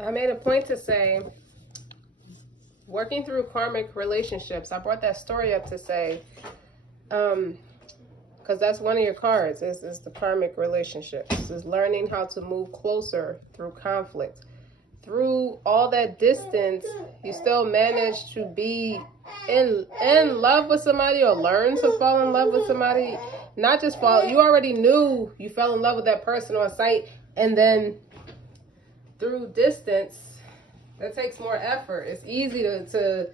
I made a point to say, working through karmic relationships, I brought that story up to say, because that's one of your cards, is the karmic relationships, is learning how to move closer through conflict. Through all that distance, you still manage to be in love with somebody, or learn to fall in love with somebody. Not just fall, you already knew you fell in love with that person on sight, and then through distance, that takes more effort. It's easy to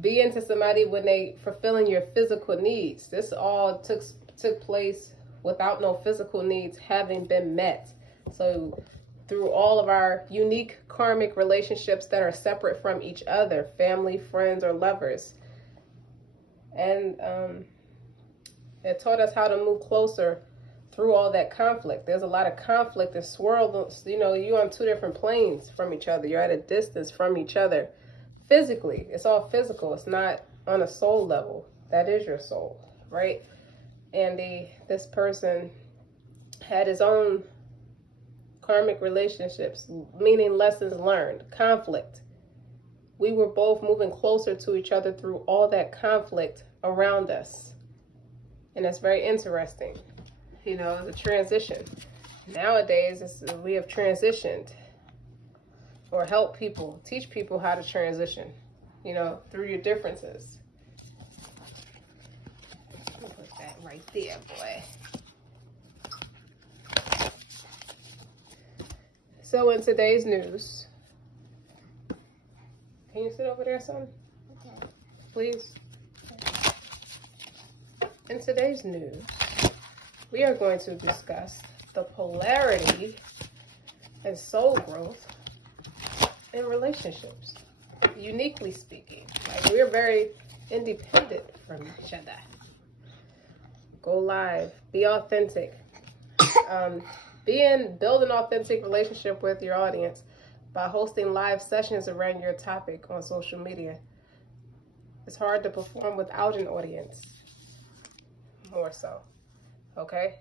be into somebody when they fulfilling your physical needs. This all took place without no physical needs having been met. So through all of our unique karmic relationships that are separate from each other, family, friends, or lovers. And it taught us how to move closer through all that conflict. There's a lot of conflict and swirl. You know, you're on two different planes from each other. You're at a distance from each other. Physically, it's all physical. It's not on a soul level. That is your soul, right? And this person had his own karmic relationships, meaning lessons learned, conflict. We were both moving closer to each other through all that conflict around us. And that's very interesting. You know, it's a transition. Nowadays, we have transitioned, or help people, teach people how to transition, you know, through your differences. I'll put that right there, boy. So in today's news, can you sit over there, son? Okay. Please. In today's news, we are going to discuss the polarity and soul growth in relationships. Uniquely speaking, like, we're very independent from each other. Go live, be authentic. Build an authentic relationship with your audience by hosting live sessions around your topic on social media. It's hard to perform without an audience. More so. Okay?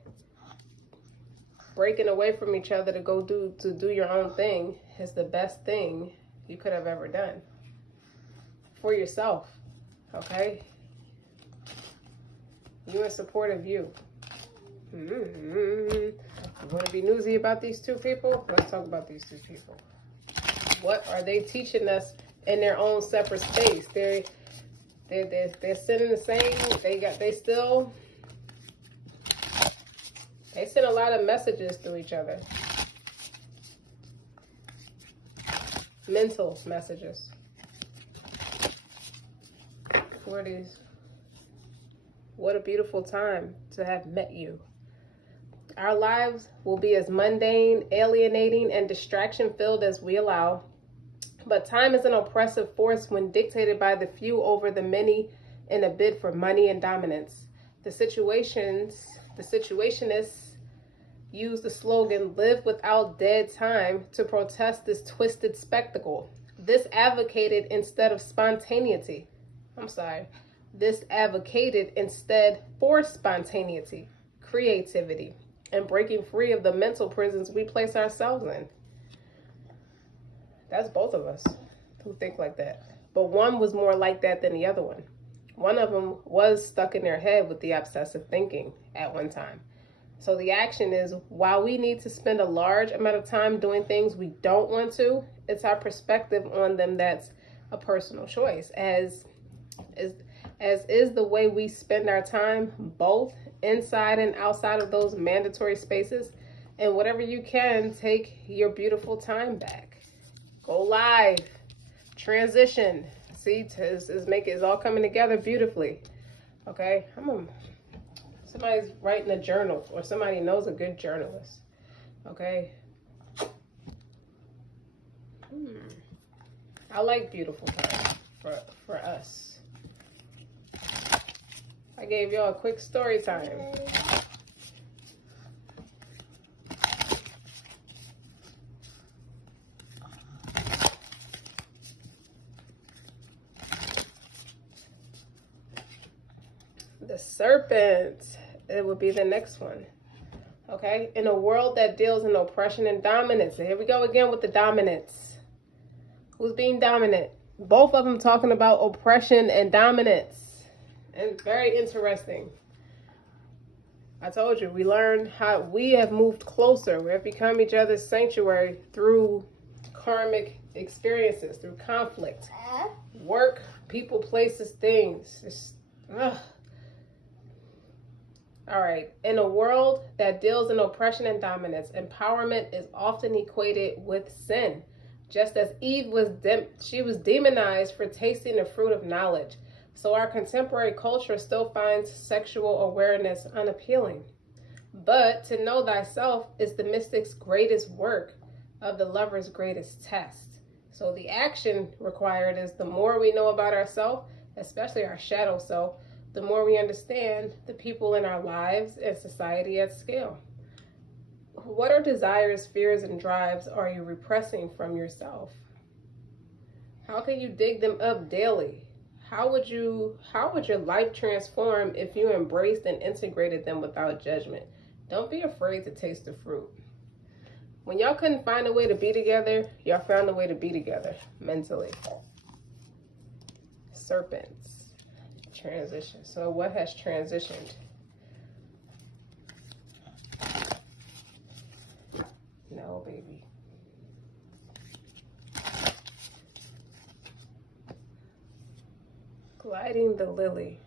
Breaking away from each other to go do your own thing is the best thing you could have ever done for yourself. Okay? You in support of you. You want to be newsy about these two people? Let's talk about these two people. What are they teaching us in their own separate space? They're sending the same. They send a lot of messages to each other. Mental messages. For these. What a beautiful time to have met you. Our lives will be as mundane, alienating, and distraction-filled as we allow. But time is an oppressive force when dictated by the few over the many in a bid for money and dominance. The situationists use the slogan, "Live without dead time," to protest this twisted spectacle. This advocated instead for spontaneity, creativity, and breaking free of the mental prisons we place ourselves in. That's both of us who think like that. But one was more like that than the other one. One of them was stuck in their head with the obsessive thinking at one time. So the action is, while we need to spend a large amount of time doing things we don't want to, it's our perspective on them that's a personal choice, as is the way we spend our time, both inside and outside of those mandatory spaces. And whatever you can, take your beautiful time back. Go live. Transition. See, it's all coming together beautifully. Okay? Somebody's writing a journal, or somebody knows a good journalist. Okay? I like beautiful time for us. I gave y'all a quick story time. The serpent, it would be the next one. Okay? In a world that deals in oppression and dominance. And here we go again with the dominance. Who's being dominant? Both of them talking about oppression and dominance. And very interesting. I told you, we learned how we have moved closer. We have become each other's sanctuary through karmic experiences, through conflict, work, people, places, things. It's, all right. In a world that deals in oppression and dominance, empowerment is often equated with sin. Just as Eve was, she was demonized for tasting the fruit of knowledge. So our contemporary culture still finds sexual awareness unappealing. But to know thyself is the mystic's greatest work, of the lover's greatest test. So the action required is the more we know about ourselves, especially our shadow self, the more we understand the people in our lives and society at scale. What are desires, fears, and drives are you repressing from yourself? How can you dig them up daily? How would your life transform if you embraced and integrated them without judgment? Don't be afraid to taste the fruit. When y'all couldn't find a way to be together, y'all found a way to be together mentally. Serpents. Transition. So what has transitioned? No, baby. Gliding the lily.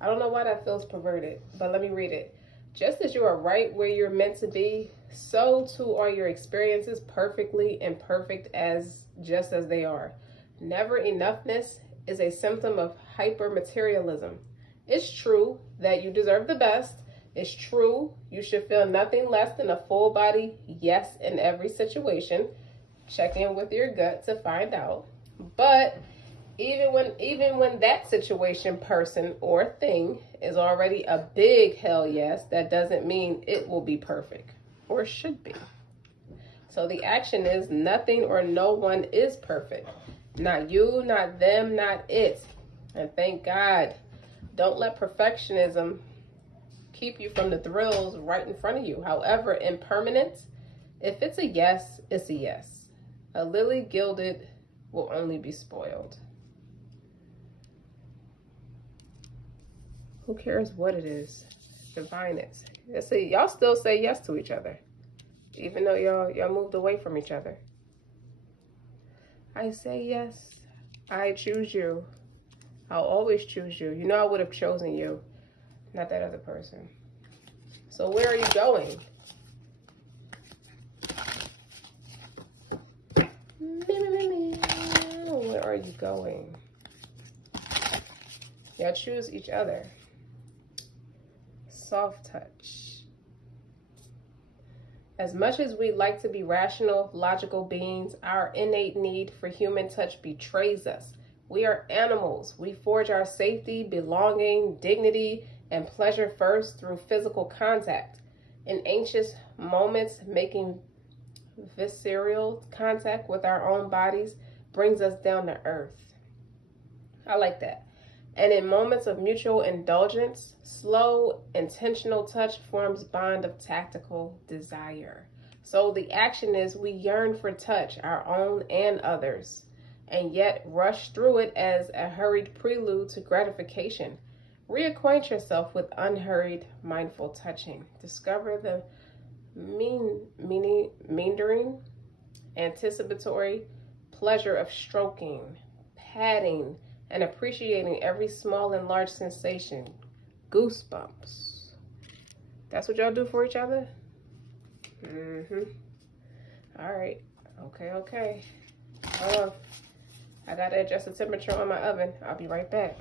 I don't know why that feels perverted, but let me read it. Just as you are right where you're meant to be, so too are your experiences perfectly imperfect just as they are. Never enoughness is a symptom of hyper-materialism. It's true that you deserve the best. It's true you should feel nothing less than a full body yes in every situation. Check in with your gut to find out. But even when that situation, person, or thing is already a big hell yes, that doesn't mean it will be perfect, or should be. So the action is nothing or no one is perfect. Not you, not them, not it. And thank God. Don't let perfectionism keep you from the thrills right in front of you. However, impermanent, if it's a yes, it's a yes. A lily gilded will only be spoiled. Who cares what it is? Divine it. Y'all still say yes to each other, even though y'all moved away from each other. I say yes. I choose you. I'll always choose you. You know I would have chosen you, not that other person. So where are you going? Where are you going? Y'all choose each other. Soft touch. As much as we like to be rational, logical beings, our innate need for human touch betrays us. We are animals. We forge our safety, belonging, dignity, and pleasure first through physical contact. In anxious moments, making visceral contact with our own bodies brings us down to earth. I like that. And in moments of mutual indulgence, slow, intentional touch forms bond of tactical desire. So the action is we yearn for touch, our own and others, and yet rush through it as a hurried prelude to gratification. Reacquaint yourself with unhurried, mindful touching. Discover the meandering, anticipatory pleasure of stroking, patting, and appreciating every small and large sensation. Goosebumps. That's what y'all do for each other? All right. Okay. Hold on. I gotta adjust the temperature on my oven. I'll be right back.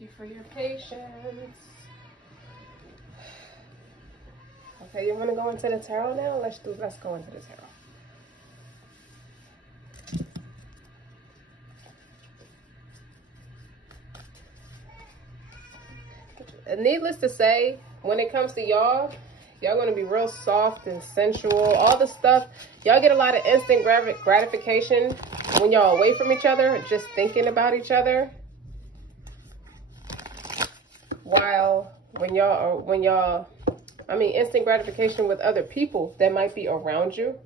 you for your patience. Okay, you want to go into the tarot now? Let's go into the tarot. Needless to say, when it comes to y'all gonna be real soft and sensual. All the stuff, y'all get a lot of instant gratification when y'all away from each other, just thinking about each other. While instant gratification with other people that might be around you.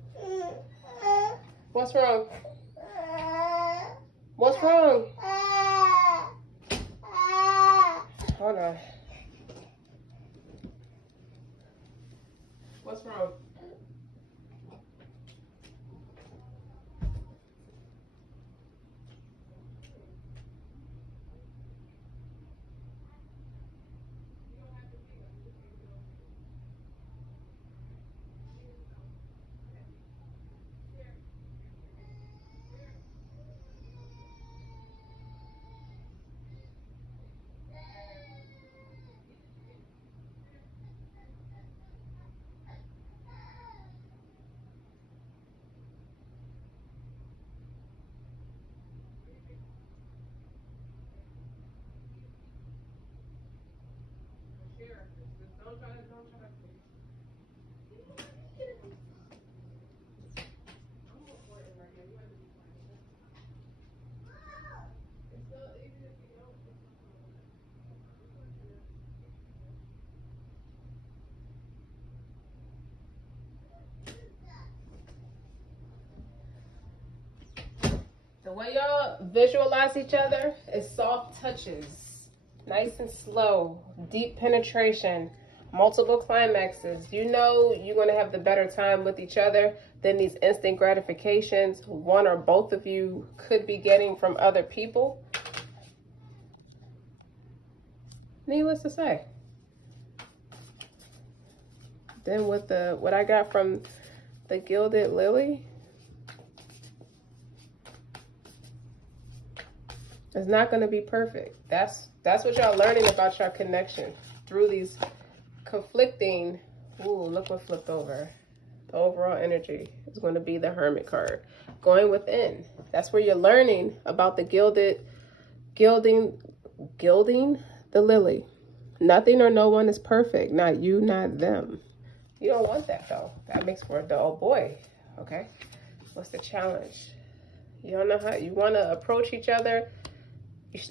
What's wrong? What's wrong? Hold on. What's wrong? The way y'all visualize each other is soft touches, nice and slow, deep penetration, multiple climaxes. You know you're going to have the better time with each other than these instant gratifications one or both of you could be getting from other people. Needless to say. Then with what I got from the Gilded Lily, it's not going to be perfect. That's what y'all learning about your connection through these conflicting. Ooh, look what flipped over. The overall energy is going to be the Hermit card. Going within. That's where you're learning about the gilding the lily. Nothing or no one is perfect. Not you, not them. You don't want that though. That makes for a dull boy. Okay. What's the challenge? You don't know how you want to approach each other.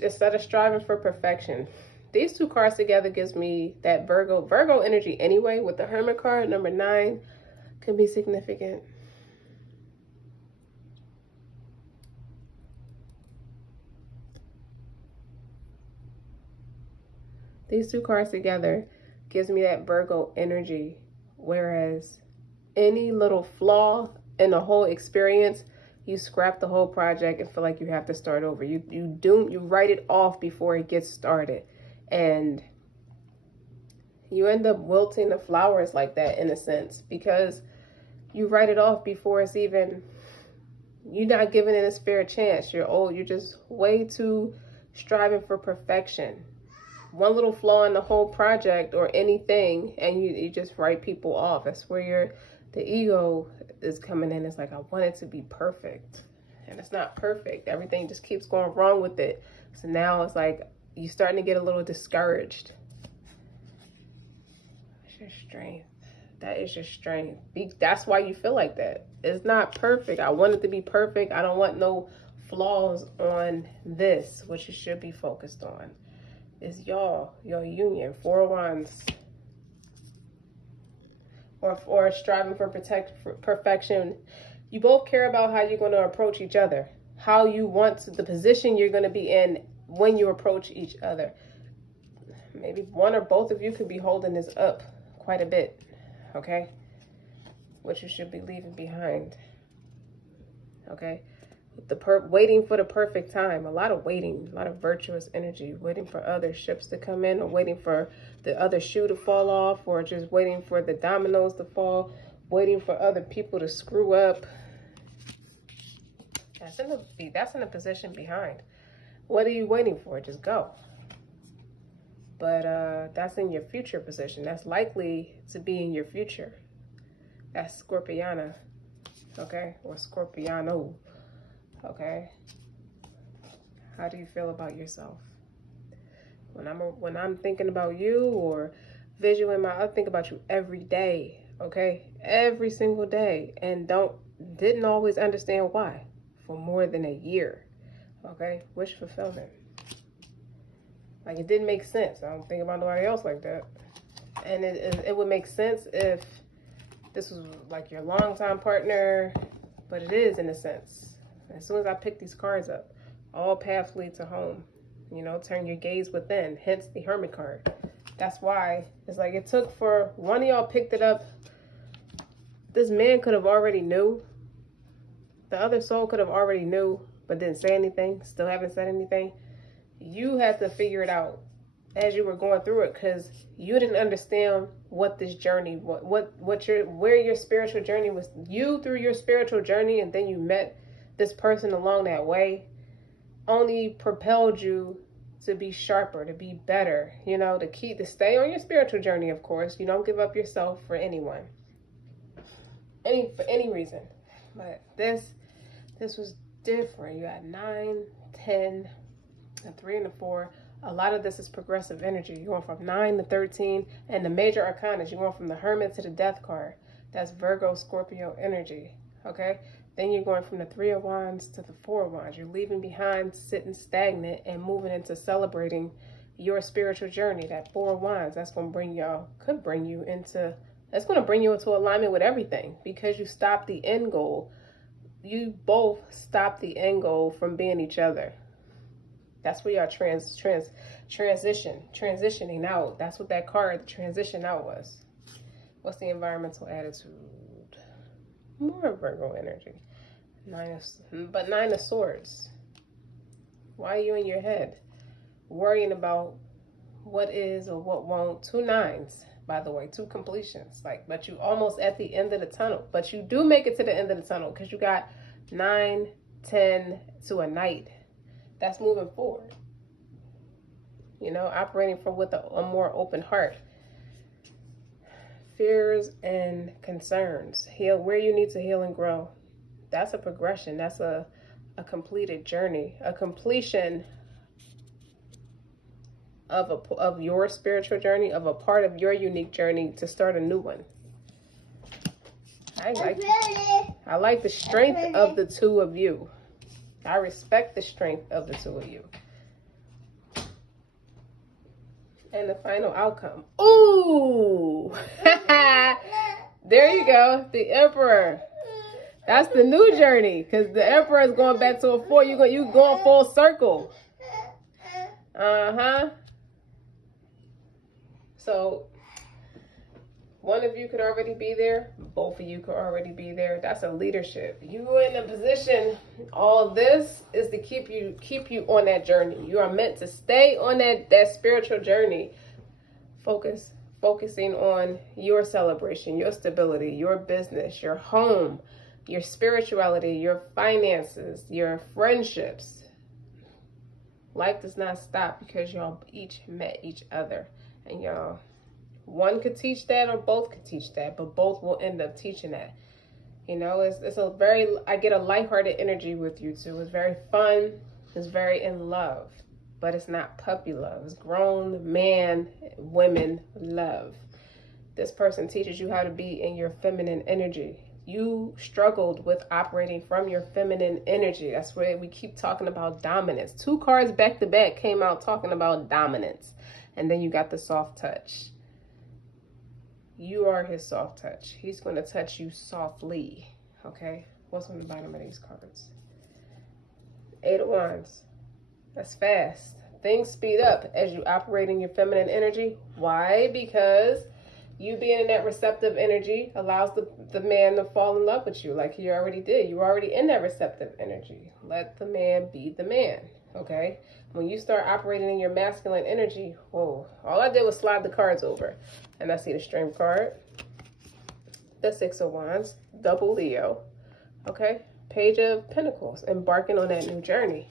Instead of striving for perfection. These two cards together gives me that Virgo energy anyway. With the Hermit card, number 9, can be significant. These two cards together gives me that Virgo energy, whereas any little flaw in the whole experience, you scrap the whole project and feel like you have to start over. You write it off before it gets started. And you end up wilting the flowers like that in a sense, because you write it off before it's even, you're not giving it a fair chance. You're just way too striving for perfection. One little flaw in the whole project or anything, and you just write people off. That's where the ego is coming in. It's like, I want it to be perfect, and it's not perfect. Everything just keeps going wrong with it. So now it's like you're starting to get a little discouraged. That's your strength. That is your strength. That's why you feel like that. It's not perfect. I want it to be perfect. I don't want no flaws on this. What you should be focused on is your union. 4 of Wands. Or striving for perfection. You both care about how you're going to approach each other. How you want the position you're going to be in when you approach each other. Maybe one or both of you could be holding this up quite a bit. Okay? What you should be leaving behind. Okay? Waiting for the perfect time. A lot of waiting. A lot of virtuous energy. Waiting for other ships to come in, or waiting for the other shoe to fall off, or just waiting for the dominoes to fall. Waiting for other people to screw up. That's in a position behind. What are you waiting for? Just go. But that's in your future position. That's likely to be in your future. That's Scorpiana, okay? Or Scorpiano, okay? How do you feel about yourself? When I'm thinking about you or visualizing I think about you every day, okay? Every single day. And didn't always understand why for more than a year, okay? Wish fulfillment. Like, it didn't make sense. I don't think about nobody else like that. And it would make sense if this was like your longtime partner, but it is in a sense. As soon as I pick these cards up, all paths lead to home. You know, turn your gaze within, hence the Hermit card. That's why it's like it took for one of y'all picked it up. This man could have already knew. The other soul could have already knew, but didn't say anything, still haven't said anything. You had to figure it out as you were going through it, because you didn't understand what this journey, where your spiritual journey was. You through your spiritual journey, and then you met this person along that way, only propelled you to be sharper, to be better, you know, to stay on your spiritual journey. Of course, you don't give up yourself for anyone, for any reason. But this was different. You had 9, 10, a 3 and a 4. A lot of this is progressive energy. You're going from 9 to 13, and the major arcana, you're going from the Hermit to the Death card. That's Virgo, Scorpio energy, okay? Then you're going from the 3 of Wands to the 4 of Wands. You're leaving behind sitting stagnant and moving into celebrating your spiritual journey. That 4 of Wands, that's going to bring y'all, that's going to bring you into alignment with everything, because you stopped the end goal. You both stopped the end goal from being each other. That's where y'all transitioning out. That's what that card, the transition out, was. What's the environmental attitude? More Virgo energy. 9 of Swords. Why are you in your head worrying about what is or what won't? 2 9s, by the way, 2 completions. Like, but you almost at the end of the tunnel. But you do make it to the end of the tunnel, because you got 9, 10 to a Knight. That's moving forward. You know, operating from with a more open heart. Fears and concerns. Heal where you need to heal and grow. That's a progression. That's a completed journey. A completion of your spiritual journey, of a part of your unique journey to start a new one. I like the strength of the 2 of you. I respect the strength of the 2 of you. And the final outcome. Ooh! There you go. The Emperor. That's the new journey, because the Emperor is going back to a 4. You going full circle. Uh-huh. So, one of you could already be there. Both of you could already be there. That's a leadership. You in a position. All this is to keep you on that journey. You are meant to stay on that spiritual journey. Focusing on your celebration, your stability, your business, your home, your spirituality, your finances, your friendships. Life does not stop because y'all each met each other, and y'all. One could teach that, or both could teach that, but both will end up teaching that. You know, it's a very, I get a lighthearted energy with you too. It's very fun. It's very in love, but it's not puppy love. It's grown man, women love. This person teaches you how to be in your feminine energy. You struggled with operating from your feminine energy. That's where we keep talking about dominance. 2 cards back to back came out talking about dominance. And then you got the soft touch. You are his soft touch. He's going to touch you softly. Okay? What's on the bottom of these cards? 8 of Wands. That's fast. Things speed up as you operate in your feminine energy. Why? Because you being in that receptive energy allows the man to fall in love with you like he already did. You were already in that receptive energy. Let the man be the man. Okay? When you start operating in your masculine energy, whoa, all I did was slide the cards over. And I see the Strength card, the 6 of Wands, double Leo, okay? Page of Pentacles, embarking on that new journey.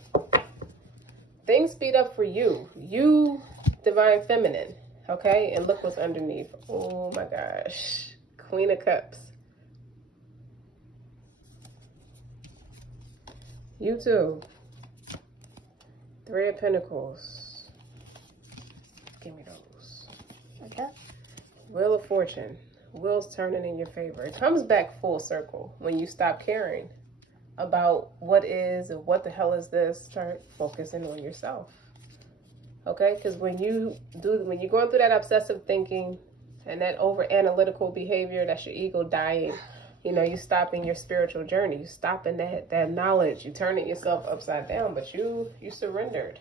Things speed up for you. You divine feminine, okay? And look what's underneath. Oh my gosh. Queen of Cups. You too. Three of Pentacles. Give me those. Okay. Wheel of Fortune. Wheels turning in your favor. It comes back full circle when you stop caring about what is and what the hell is this. Start focusing on yourself. Okay? Because when you're going through that obsessive thinking and that over analytical behavior, that's your ego dying. You know, you stopping your spiritual journey. You stopping that knowledge. You turning yourself upside down, but you surrendered.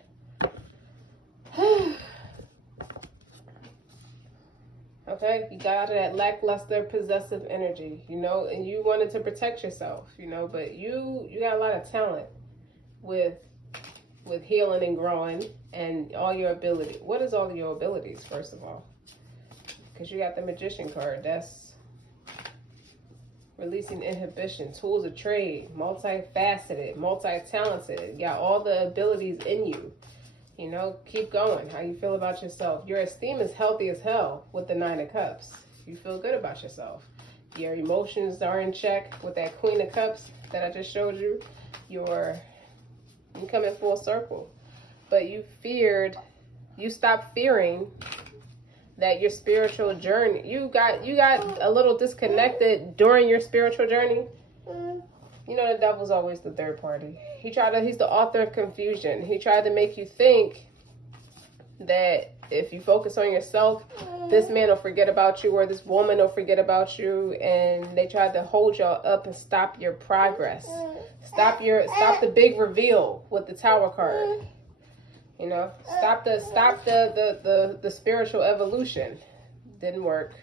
Okay, you got out of that lackluster possessive energy, you know, and you wanted to protect yourself, you know, but you got a lot of talent with healing and growing and all your ability. What is all of your abilities, first of all? Because you got the Magician card. That's releasing inhibition, tools of trade, multifaceted, multi-talented. You got all the abilities in you. You know, keep going. How you feel about yourself. Your esteem is healthy as hell with the Nine of Cups. You feel good about yourself. Your emotions are in check with that Queen of Cups that I just showed you. You come in full circle. But you stopped fearing that your spiritual journey, you got a little disconnected during your spiritual journey. You know, the devil's always the third party. He's the author of confusion. He tried to make you think that if you focus on yourself, this man will forget about you or this woman will forget about you. And they tried to hold y'all up and stop your progress. Stop the big reveal with the Tower card. You know, stop the spiritual evolution. Didn't work.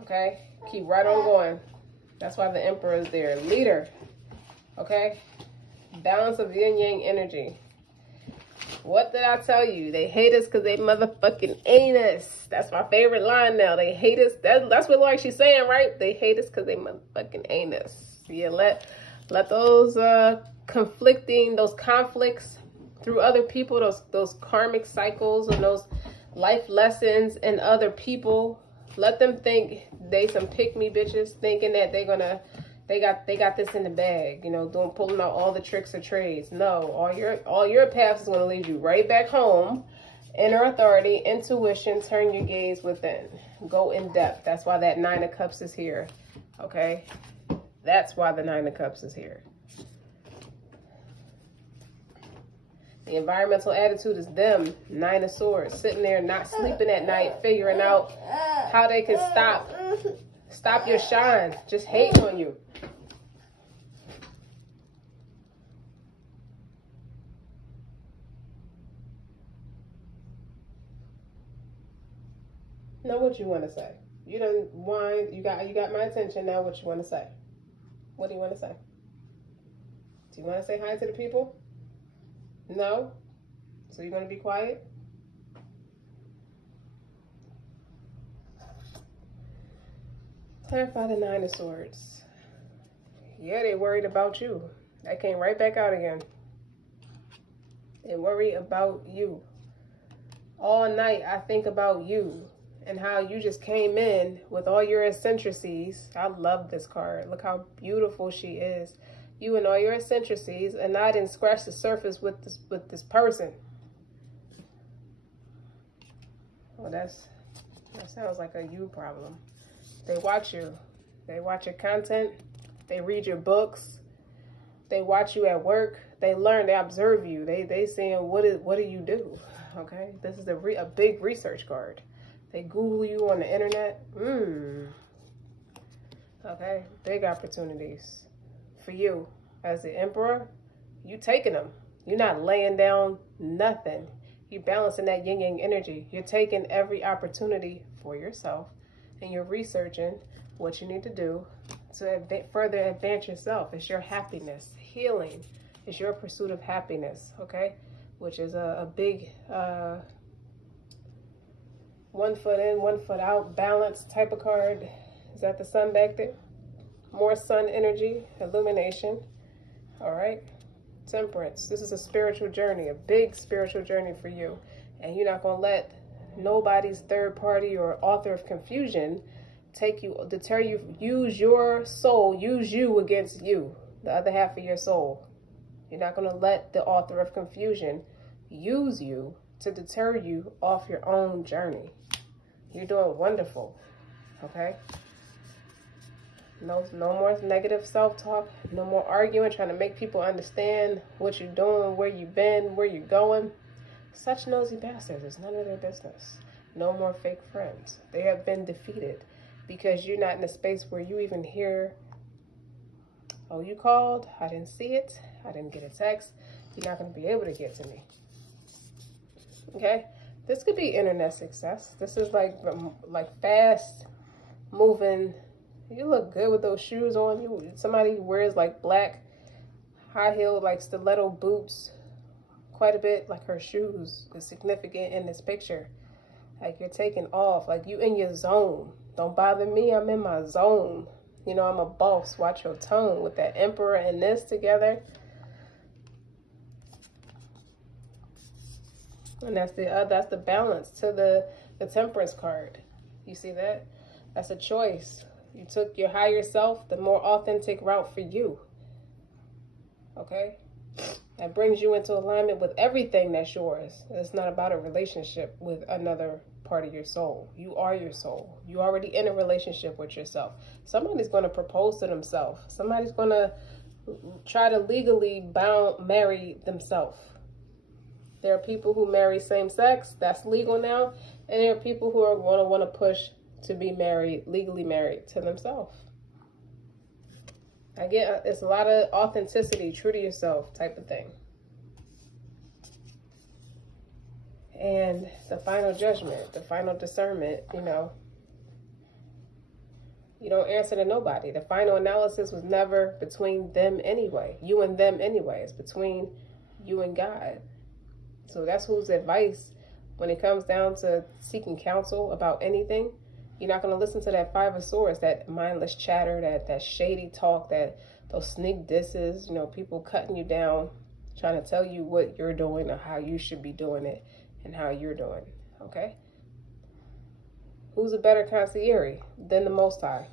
Okay? Keep right on going. That's why the Emperor is there. Leader. Okay? Balance of yin-yang energy. What did I tell you? They hate us because they motherfucking ain't us. That's my favorite line now. They hate us. That's what like she's saying, right? They hate us because they motherfucking ain't us. Yeah, let those those conflicts through other people, those karmic cycles and those life lessons and other people. Let them think they some pick-me bitches, thinking that they got this in the bag, you know, pulling out all the tricks or trades. No, all your paths is gonna lead you right back home. Inner authority, intuition, turn your gaze within. Go in depth. That's why that Nine of Cups is here. Okay? That's why the Nine of Cups is here. The environmental attitude is them, Nine of Swords, sitting there not sleeping at night, figuring out how they can stop your shine, just hating on you. Now what you want to say? You done whine, you got my attention, now what you want to say? What do you want to say? Do you want to say hi to the people? No? So you're going to be quiet? Clarify the Nine of Swords. Yeah, they worried about you. That came right back out again. They worry about you. All night I think about you and how you just came in with all your eccentricities. I love this card. Look how beautiful she is. You and all your eccentricities, and I didn't scratch the surface with this person. Well, that sounds like a you problem. They watch you. They watch your content. They read your books. They watch you at work. They learn. They observe you. They saying, what do you do? Okay, this is a big research card. They Google you on the internet. Okay, big opportunities. For you, as the Emperor, you taking them. You're not laying down nothing. You're balancing that yin-yang energy. You're taking every opportunity for yourself, and you're researching what you need to do to further advance yourself. It's your happiness, healing. It's your pursuit of happiness, okay? Which is a big 1 foot in, 1 foot out, balance type of card. Is that the sun back there? More sun energy, illumination. All right. Temperance. This is a spiritual journey, a big spiritual journey for you. And you're not going to let nobody's third party or author of confusion deter you, use your soul, use you against you, the other half of your soul. You're not going to let the author of confusion use you to deter you off your own journey. You're doing wonderful, okay? No more negative self-talk, no more arguing, trying to make people understand what you're doing, where you've been, where you're going. Such nosy bastards, it's none of their business. No more fake friends. They have been defeated because you're not in a space where you even hear, oh, you called, I didn't see it, I didn't get a text, you're not going to be able to get to me. Okay? This could be internet success. This is like fast moving. You look good with those shoes on. Somebody wears like black high-heeled like stiletto boots quite a bit. Like her shoes is significant in this picture. Like you're taking off. Like you in your zone. Don't bother me. I'm in my zone. You know, I'm a boss. Watch your tone with that emperor and this together. And that's the balance to the temperance card. You see that? That's a choice. You took your higher self, the more authentic route for you. Okay? That brings you into alignment with everything that's yours. It's not about a relationship with another part of your soul. You are your soul. You're already in a relationship with yourself. Somebody's going to propose to themselves. Somebody's going to try to legally marry themselves. There are people who marry same sex. That's legal now. And there are people who are going to want to push to be married, legally married to themselves. I get it's a lot of authenticity, true to yourself type of thing. And the final judgment, the final discernment, you know, you don't answer to nobody. The final analysis was never between them anyway. You and them anyway. It's between you and God. So that's whose advice when it comes down to seeking counsel about anything. You're not going to listen to that Five of Swords, that mindless chatter, that shady talk, those sneak disses, you know, people cutting you down, trying to tell you what you're doing or how you should be doing it and how you're doing, okay? Who's a better concierge than the Most High?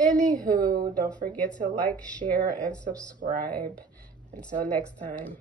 Anywho, don't forget to like, share, and subscribe. Until next time.